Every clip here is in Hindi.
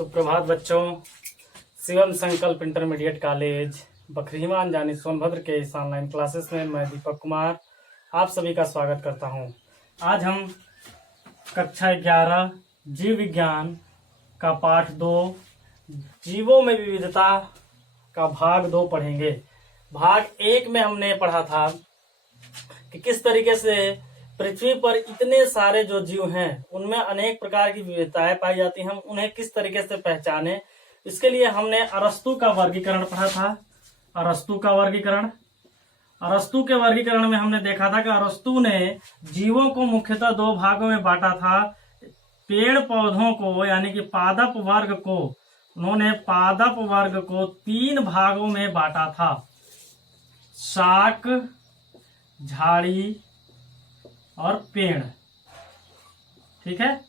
सुप्रभात बच्चों। शिवम संकल्प इंटरमीडिएट कॉलेज बखरीमान जानी सोनभद्र के इस ऑनलाइन क्लासेस में मैं दीपक कुमार आप सभी का स्वागत करता हूं। आज हम कक्षा 11 जीव विज्ञान का पाठ 2 जीवों में विविधता का भाग 2 पढ़ेंगे। भाग 1 में हमने पढ़ा था कि किस तरीके से पृथ्वी पर इतने सारे जो जीव हैं उनमें अनेक प्रकार की विविधताएं पाई जाती हैं, हम उन्हें किस तरीके से पहचाने। इसके लिए हमने अरस्तु का वर्गीकरण पढ़ा था। अरस्तु का वर्गीकरण, अरस्तु के वर्गीकरण में हमने देखा था कि अरस्तु ने जीवों को मुख्यतः 2 भागों में बांटा था। पेड़ पौधों को यानी कि पादप वर्ग को, उन्होंने पादप वर्ग को 3 भागों में बांटा था, शाक, झाड़ी और पेड़। ठीक है,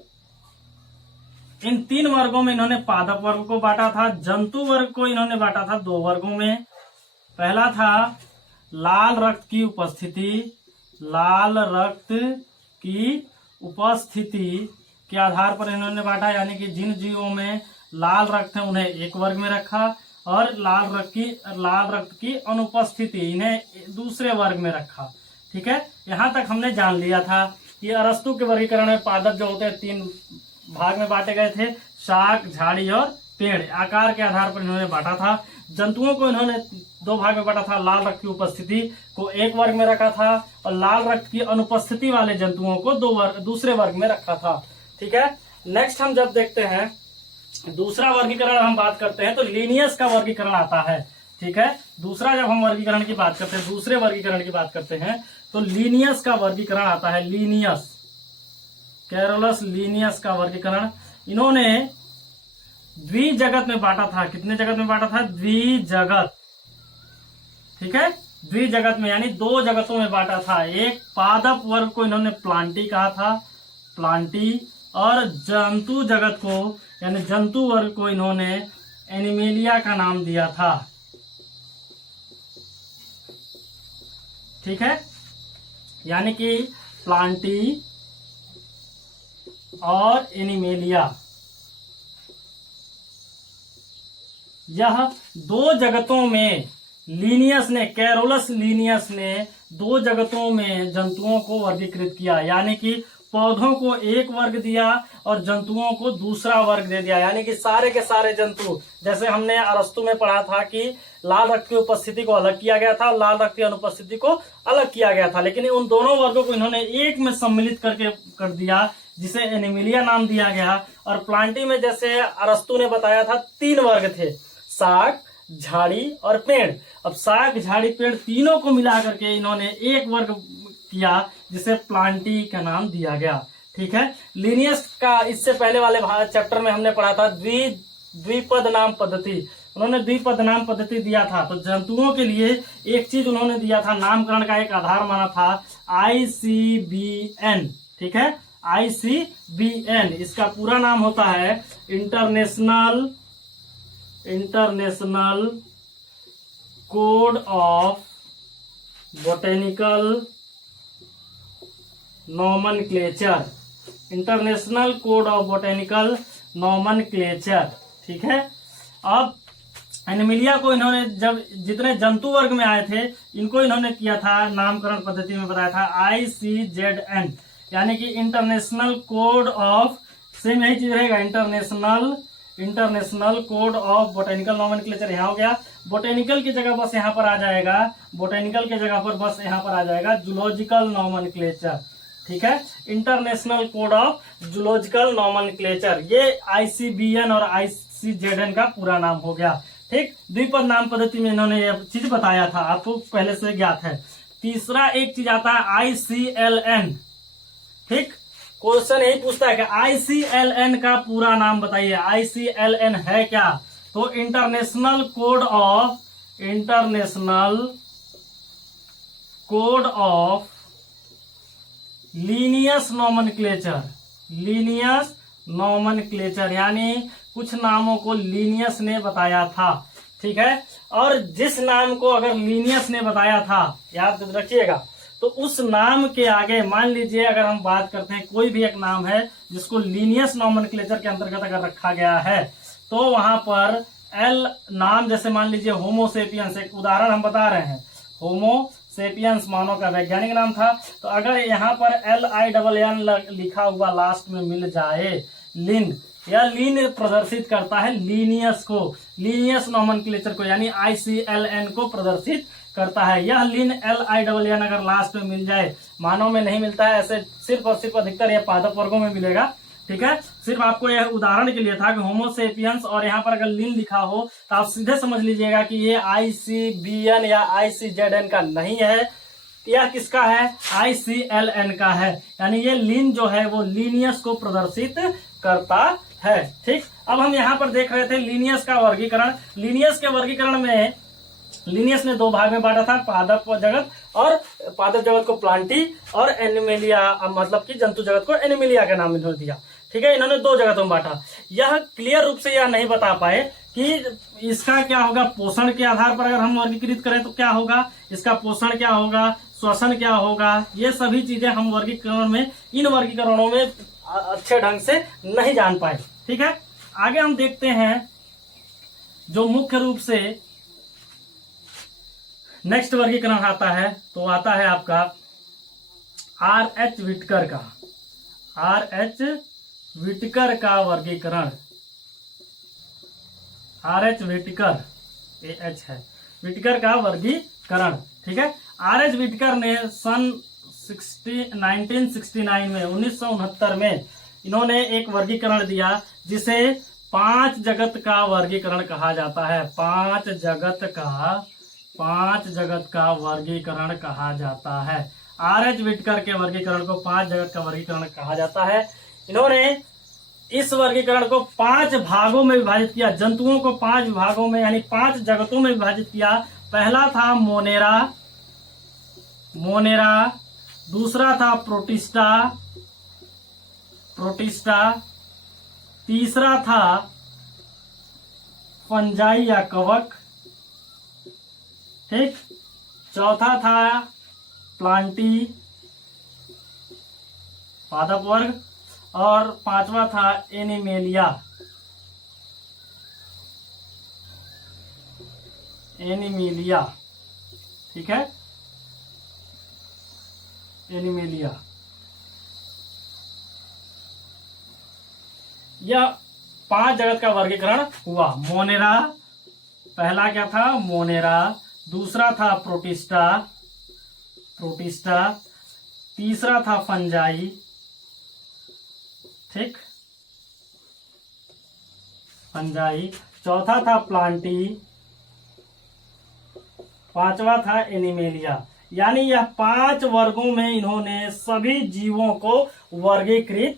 इन 3 वर्गों में इन्होंने पादप वर्ग को बांटा था। जंतु वर्ग को इन्होंने बांटा था 2 वर्गों में। पहला था लाल रक्त की उपस्थिति। लाल रक्त की उपस्थिति के आधार पर इन्होंने बांटा, यानी कि जिन जीवों में लाल रक्त है उन्हें एक वर्ग में रखा और लाल रक्त की अनुपस्थिति इन्हें दूसरे वर्ग में रखा। ठीक है, यहाँ तक हमने जान लिया था कि अरस्तु के वर्गीकरण में पादप जो होते हैं 3 भाग में बांटे गए थे, शाक, झाड़ी और पेड़। आकार के आधार पर इन्होंने बांटा था। जंतुओं को इन्होंने 2 भाग में बांटा था। लाल रक्त की उपस्थिति को एक वर्ग में रखा था और लाल रक्त की अनुपस्थिति वाले जंतुओं को दूसरे वर्ग में रखा था। ठीक है, नेक्स्ट हम जब देखते हैं दूसरा वर्गीकरण हम बात करते हैं तो लीनियस का वर्गीकरण आता है। ठीक है, दूसरा जब हम वर्गीकरण की बात करते हैं, दूसरे वर्गीकरण की बात करते हैं तो लीनियस का वर्गीकरण आता है। लीनियस, कैरोलस लीनियस का वर्गीकरण इन्होंने द्विजगत में बांटा था। कितने जगत में बांटा था? द्विजगत। ठीक है, द्विजगत में यानी 2 जगतों में बांटा था। एक पादप वर्ग को इन्होंने प्लांटी कहा था, प्लांटी, और जंतु जगत को यानी जंतु वर्ग को इन्होंने एनिमेलिया का नाम दिया था। ठीक है, यानी कि प्लांटी और एनिमेलिया, यह 2 जगतों में लीनियस ने, कैरोलस लीनियस ने 2 जगतों में जंतुओं को वर्गीकृत किया, यानी कि पौधों को एक वर्ग दिया और जंतुओं को दूसरा वर्ग दे दिया। यानी कि सारे के सारे जंतु, जैसे हमने अरस्तु में पढ़ा था कि लाल रक्त की उपस्थिति को अलग किया गया था और लाल रक्त की अनुपस्थिति को अलग किया गया था, लेकिन उन दोनों वर्गों को इन्होंने एक में सम्मिलित करके कर दिया, जिसे एनिमिलिया नाम दिया गया। और प्लांटी में जैसे अरस्तु ने बताया था 3 वर्ग थे, शाक, झाड़ी और पेड़। अब शाक, झाड़ी, पेड़ तीनों को मिला करके इन्होंने एक वर्ग किया, जिसे प्लांटी का नाम दिया गया। ठीक है, लीनियस का इससे पहले वाले चैप्टर में हमने पढ़ा था द्विपद नाम पद्धति। उन्होंने द्विपद नाम पद्धति दिया था, तो जंतुओं के लिए एक चीज उन्होंने दिया था, नामकरण का एक आधार माना था, ICBN। ठीक है, ICBN, इसका पूरा नाम होता है international code of botanical nomenclature. International code of botanical nomenclature. ठीक है, अब एनिमिलिया को इन्होंने जब जितने जंतु वर्ग में आए थे इनको इन्होंने किया था, नामकरण पद्धति में बताया था ICZN, यानी कि इंटरनेशनल कोड ऑफ, सेम यही चीज रहेगा, international code of botanical nomenclature. यहाँ हो गया, बोटेनिकल की जगह बस यहाँ पर आ जाएगा, बोटेनिकल की जगह पर बस यहाँ पर आ जाएगा जूलॉजिकल नॉमेनक्लेचर। ठीक है, international code of zoological nomenclature, ये ICBN और ICZN का पूरा नाम हो गया। ठीक, द्विपद नाम पद्धति में इन्होंने ये चीज बताया था, आपको पहले से ज्ञात है। तीसरा एक चीज आता है ICLN। ठीक, क्वेश्चन यही पूछता है कि ICLN का पूरा नाम बताइए। ICLN है क्या? तो international code of Linnaeus nomenclature, यानी कुछ नामों को लीनियस ने बताया था। ठीक है, और जिस नाम को अगर लीनियस ने बताया था, याद रखिएगा, तो उस नाम के आगे मान लीजिए अगर हम बात करते हैं कोई भी एक नाम है जिसको लीनियस नॉमेनक्लेचर के अंतर्गत अगर रखा गया है, तो वहां पर एल नाम, जैसे मान लीजिए होमोसेपियंस, एक उदाहरण हम बता रहे हैं, होमोसेपियंस मानव का वैज्ञानिक नाम था। तो अगर यहाँ पर LINN लिखा हुआ लास्ट में मिल जाए, लिन, यह लीन प्रदर्शित करता है लीनियस को, लीनियस नोमेनक्लेचर को, यानी ICLN को प्रदर्शित करता है। यह लिन LINN अगर लास्ट में मिल जाए, मानव में नहीं मिलता है, ऐसे सिर्फ और सिर्फ अधिकतर यह पादप वर्गों में मिलेगा। ठीक है, सिर्फ आपको यह उदाहरण के लिए था कि होमोसेपियंस और यहाँ पर अगर लिन लिखा हो तो आप सीधे समझ लीजिएगा कि ये ICBN या ICZN का नहीं है, यह किसका है, ICLN का है। यानी ये लिन जो है वो लीनियस को प्रदर्शित करता है। ठीक, अब हम यहाँ पर देख रहे थे लीनियस का वर्गीकरण। लीनियस के वर्गीकरण में लिनियस ने दो भाग में बांटा था, पादप जगत और पादप जगत को प्लांटी और एनिमेलिया, मतलब कि जंतु जगत को एनिमेलिया का नाम इन्होंने दिया। ठीक है, इन्होंने दो जगतों में बांटा। यह क्लियर रूप से यह नहीं बता पाए कि इसका क्या होगा, पोषण के आधार पर अगर हम वर्गीकृत करें तो क्या होगा, इसका पोषण क्या होगा, श्वसन क्या होगा, ये सभी चीजें हम वर्गीकरण में, इन वर्गीकरणों में अच्छे ढंग से नहीं जान पाए। ठीक है, आगे हम देखते हैं जो मुख्य रूप से नेक्स्ट वर्गीकरण आता है, तो आता है आपका RH विटकर का, RH विटकर का वर्गीकरण, RH विटकर, AH है, विटकर का वर्गीकरण। ठीक है, RH विटकर ने सन 1969 में, 1969 में इन्होंने एक वर्गीकरण दिया जिसे 5 जगत का वर्गीकरण कहा जाता है। 5 जगत का वर्गीकरण कहा जाता है। RH विटकर के वर्गीकरण को 5 जगत का वर्गीकरण कहा जाता है। इन्होंने इस वर्गीकरण को 5 भागों में विभाजित किया, जंतुओं को 5 भागों में यानी 5 जगतों में विभाजित किया। पहला था मोनेरा, दूसरा था प्रोटिस्टा, तीसरा था फंजाई या कवक, ठीक, चौथा था प्लांटी, पादप वर्ग, और 5वां था एनिमेलिया, ठीक है, एनिमेलिया। यह 5 जगत का वर्गीकरण हुआ। मोनेरा, पहला क्या था, मोनेरा, दूसरा था प्रोटिस्टा, तीसरा था फंजाई, ठीक, फंजाई, चौथा था प्लांटी, 5वां था एनिमेलिया। यानी यह 5 वर्गों में इन्होंने सभी जीवों को वर्गीकृत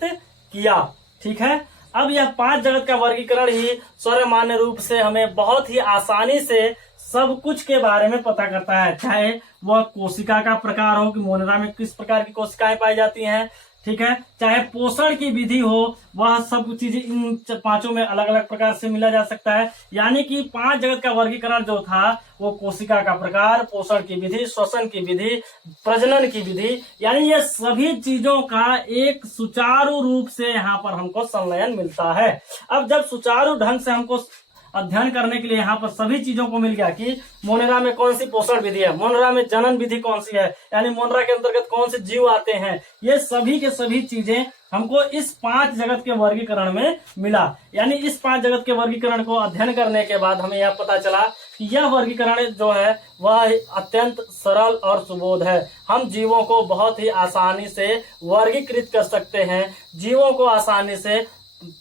किया। ठीक है, अब यह 5 जगत का वर्गीकरण ही सर्वमान्य रूप से हमें बहुत ही आसानी से सब कुछ के बारे में पता करता है, चाहे वह कोशिका का प्रकार हो कि मोनेरा में किस प्रकार की कोशिकाएं पाई जाती हैं, ठीक है, चाहे पोषण की विधि हो, वह सब चीजें इन 5 में अलग अलग प्रकार से मिला जा सकता है। यानी कि 5 जगत का वर्गीकरण जो था वो कोशिका का प्रकार, पोषण की विधि, श्वसन की विधि, प्रजनन की विधि, यानी ये सभी चीजों का एक सुचारू रूप से यहाँ पर हमको संलयन मिलता है। अब जब सुचारू ढंग से हमको अध्ययन करने के लिए यहाँ पर सभी चीजों को मिल गया कि मोनेरा में कौन सी पोषण विधि है, मोनेरा में जनन विधि कौन सी है, यानी मोनेरा के अंतर्गत कौन से जीव आते हैं, ये सभी के सभी चीजें हमको इस 5 जगत के वर्गीकरण में मिला। यानी इस 5 जगत के वर्गीकरण को अध्ययन करने के बाद हमें यह पता चला कि यह वर्गीकरण जो है वह अत्यंत सरल और सुबोध है। हम जीवों को बहुत ही आसानी से वर्गीकृत कर सकते हैं, जीवों को आसानी से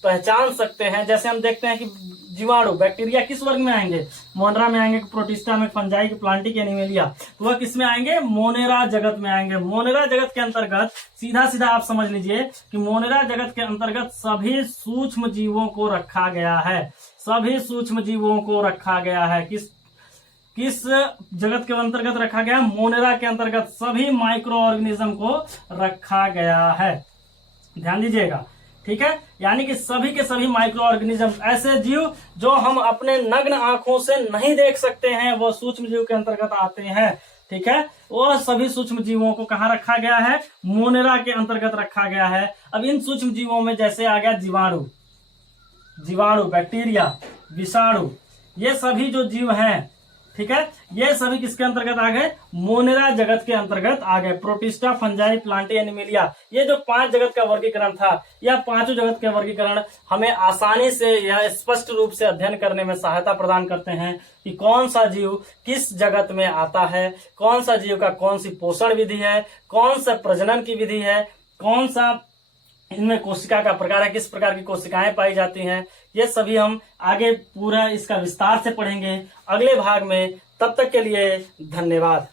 पहचान सकते हैं। जैसे हम देखते हैं कि जीवाणु, बैक्टीरिया किस वर्ग में आएंगे, मोनेरा में आएंगे, प्रोटिस्टा में, फंजाई, प्लांटी, एनिमेलिया, तो वह किस में आएंगे, मोनेरा जगत में आएंगे। मोनेरा जगत के अंतर्गत सीधा सीधा आप समझ लीजिए कि मोनेरा जगत के अंतर्गत सभी सूक्ष्म जीवों को रखा गया है, सभी सूक्ष्म जीवों को रखा गया है। किस जगत के अंतर्गत रखा गया, मोनेरा के अंतर्गत सभी माइक्रो ऑर्गेनिज्म को रखा गया है, ध्यान दीजिएगा, ठीक है। यानी कि सभी के सभी माइक्रो ऑर्गेनिज्म, ऐसे जीव जो हम अपने नग्न आंखों से नहीं देख सकते हैं, वो सूक्ष्म जीव के अंतर्गत आते हैं, ठीक है। वो सभी सूक्ष्म जीवों को कहाँ रखा गया है, मोनेरा के अंतर्गत रखा गया है। अब इन सूक्ष्म जीवों में जैसे आ गया जीवाणु, जीवाणु, बैक्टीरिया, विषाणु, ये सभी जो जीव हैं, ठीक है, ये सभी किसके अंतर्गत आ गए? मोनेरा जगत के अंतर्गत आ गए। प्रोटिस्टा, फंजाई, प्लांटी, एनिमेलिया, ये जो 5 जगत का वर्गीकरण था, यह 5 जगत के वर्गीकरण हमें आसानी से या स्पष्ट रूप से अध्ययन करने में सहायता प्रदान करते हैं कि कौन सा जीव किस जगत में आता है, कौन सा जीव का कौन सी पोषण विधि है, कौन सा प्रजनन की विधि है, कौन सा इनमें कोशिका का प्रकार है, किस प्रकार की कोशिकाएं पाई जाती हैं, ये सभी हम आगे पूरा इसका विस्तार से पढ़ेंगे अगले भाग में। तब तक के लिए धन्यवाद।